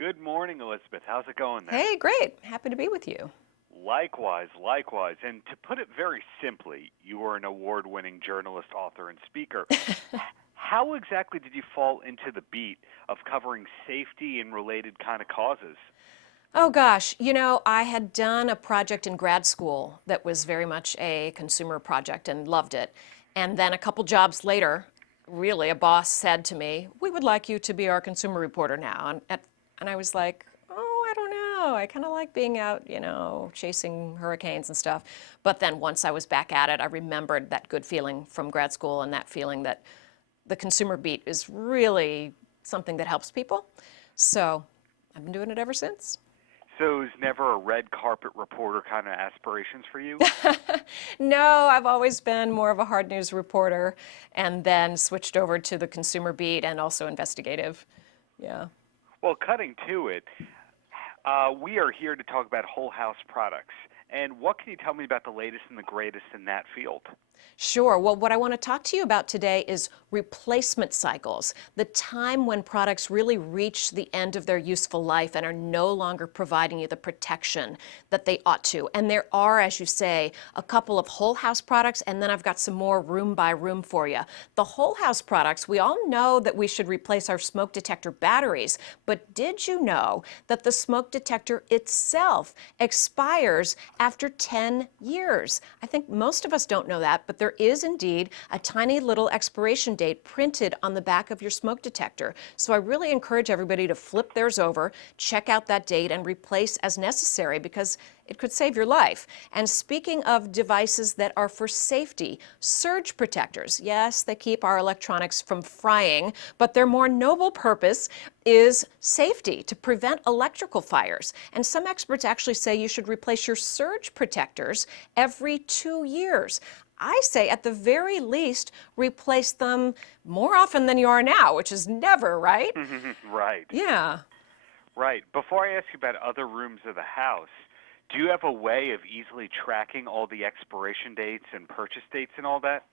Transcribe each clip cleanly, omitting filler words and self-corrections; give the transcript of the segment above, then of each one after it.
Good morning, Elizabeth. How's it going there? Hey, great. Happy to be with you. Likewise, likewise. And to put it very simply, you are an award-winning journalist, author, and speaker. How exactly did you fall into the beat of covering safety and related kind of causes? Oh gosh, I had done a project in grad school that was very much a consumer project and loved it. And then a couple jobs later, really, a boss said to me, "We would like you to be our consumer reporter now." And I was like, "Oh, I don't know. I kind of like being out, chasing hurricanes and stuff." But then once I was back at it, I remembered that good feeling from grad school and that feeling that the consumer beat is really something that helps people. So I've been doing it ever since. So it was never a red carpet reporter kind of aspirations for you? No, I've always been more of a hard news reporter and then switched over to the consumer beat and also investigative. Yeah. Well, cutting to it, we are here to talk about whole house products. And what can you tell me about the latest and the greatest in that field? Sure. Well, what I want to talk to you about today is replacement cycles, the time when products really reach the end of their useful life and are no longer providing you the protection that they ought to. And there are, as you say, a couple of whole house products, and then I've got some more room by room for you. The whole house products, we all know that we should replace our smoke detector batteries, but did you know that the smoke detector itself expires after 10 years? I think most of us don't know that, but there is indeed a tiny little expiration date printed on the back of your smoke detector. So I really encourage everybody to flip theirs over, check out that date, and replace as necessary because it could save your life. And speaking of devices that are for safety, surge protectors. Yes, they keep our electronics from frying, but their more noble purpose is safety, to prevent electrical fires. And some experts actually say you should replace your surge protectors every 2 years. I say at the very least, replace them more often than you are now, which is never, right? Right. Yeah. Right. Before I ask you about other rooms of the house, do you have a way of easily tracking all the expiration dates and purchase dates and all that?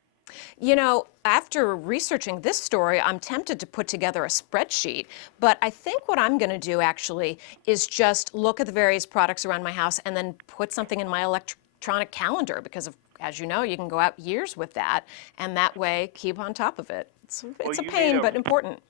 After researching this story, I'm tempted to put together a spreadsheet, but I think what I'm going to do actually is just look at the various products around my house and then put something in my electronic calendar because, as you know, you can go out years with that, and that way keep on top of it. It's a pain, but important.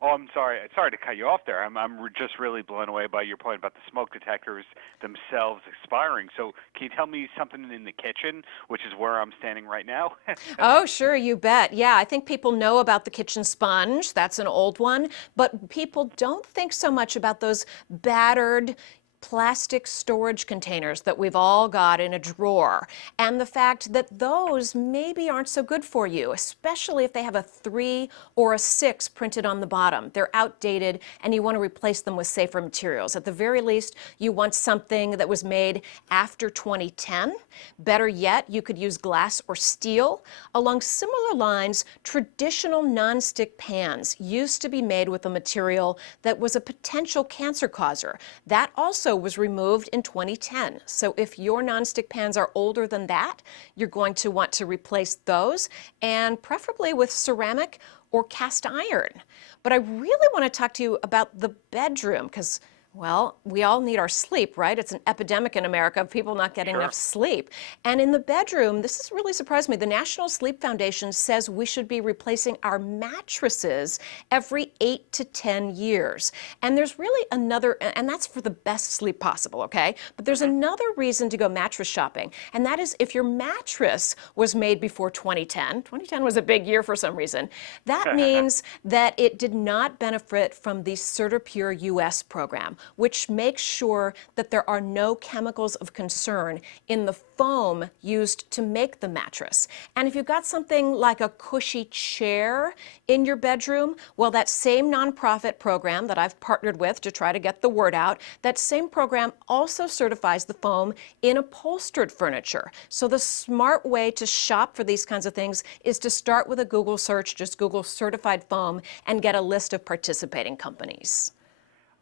Oh, I'm sorry. Sorry to cut you off there. I'm just really blown away by your point about the smoke detectors themselves expiring. So can you tell me something in the kitchen, which is where I'm standing right now? Oh, sure, you bet. Yeah, I think people know about the kitchen sponge. That's an old one. But people don't think so much about those battered plastic storage containers that we've all got in a drawer, and the fact that those maybe aren't so good for you, especially if they have a 3 or a 6 printed on the bottom. They're outdated and you want to replace them with safer materials. At the very least, you want something that was made after 2010. Better yet, you could use glass or steel. Along similar lines, traditional nonstick pans used to be made with a material that was a potential cancer causer. That also was removed in 2010. So if your nonstick pans are older than that, you're going to want to replace those, and preferably with ceramic or cast iron. But I really want to talk to you about the bedroom because, well, we all need our sleep, right? It's an epidemic in America of people not getting enough sleep. And in the bedroom, this has really surprised me. The National Sleep Foundation says we should be replacing our mattresses every 8 to 10 years. And there's really another, and that's for the best sleep possible, okay? But there's another reason to go mattress shopping, and that is if your mattress was made before 2010, 2010 was a big year for some reason, that means that it did not benefit from the CertaPure US program, which makes sure that there are no chemicals of concern in the foam used to make the mattress. And if you've got something like a cushy chair in your bedroom, well, that same nonprofit program that I've partnered with to try to get the word out, that same program also certifies the foam in upholstered furniture. So the smart way to shop for these kinds of things is to start with a Google search, just Google certified foam, and get a list of participating companies.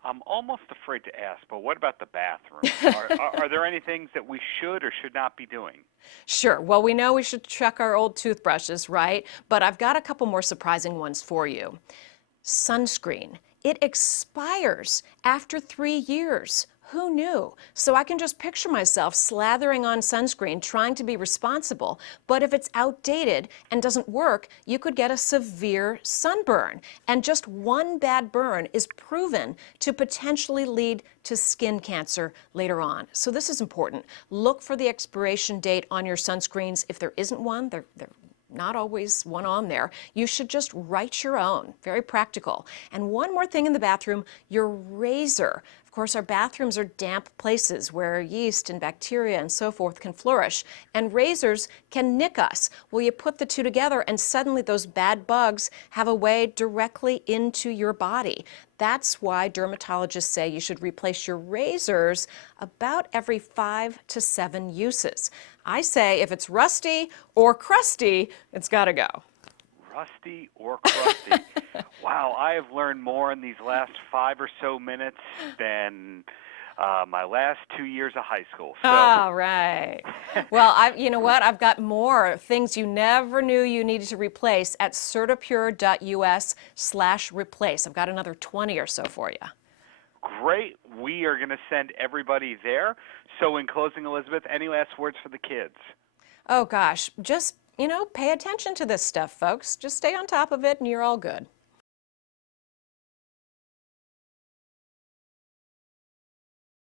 I'm almost afraid to ask, but what about the bathroom? Are there any things that we should or should not be doing? Sure. Well, we know we should check our old toothbrushes, right? But I've got a couple more surprising ones for you. Sunscreen. it expires after 3 years. Who knew? So I can just picture myself slathering on sunscreen, trying to be responsible, but if it's outdated and doesn't work, you could get a severe sunburn. And just one bad burn is proven to potentially lead to skin cancer later on. So this is important. Look for the expiration date on your sunscreens. If there isn't one, they're not always one on there. You should just write your own. Very practical. And one more thing in the bathroom, your razor. Of course, our bathrooms are damp places where yeast and bacteria and so forth can flourish, and razors can nick us. Well, you put the two together and suddenly those bad bugs have a way directly into your body. That's why dermatologists say you should replace your razors about every 5 to 7 uses. I say if it's rusty or crusty, it's got to go. Rusty or crusty. Wow, I have learned more in these last 5 or so minutes than my last 2 years of high school. So. All right. Well, you know what? I've got more things you never knew you needed to replace at certipure.us/replace. I've got another 20 or so for you. Great. We are going to send everybody there. So in closing, Elisabeth, any last words for the kids? Oh, gosh. Just, pay attention to this stuff, folks. Just stay on top of it and you're all good.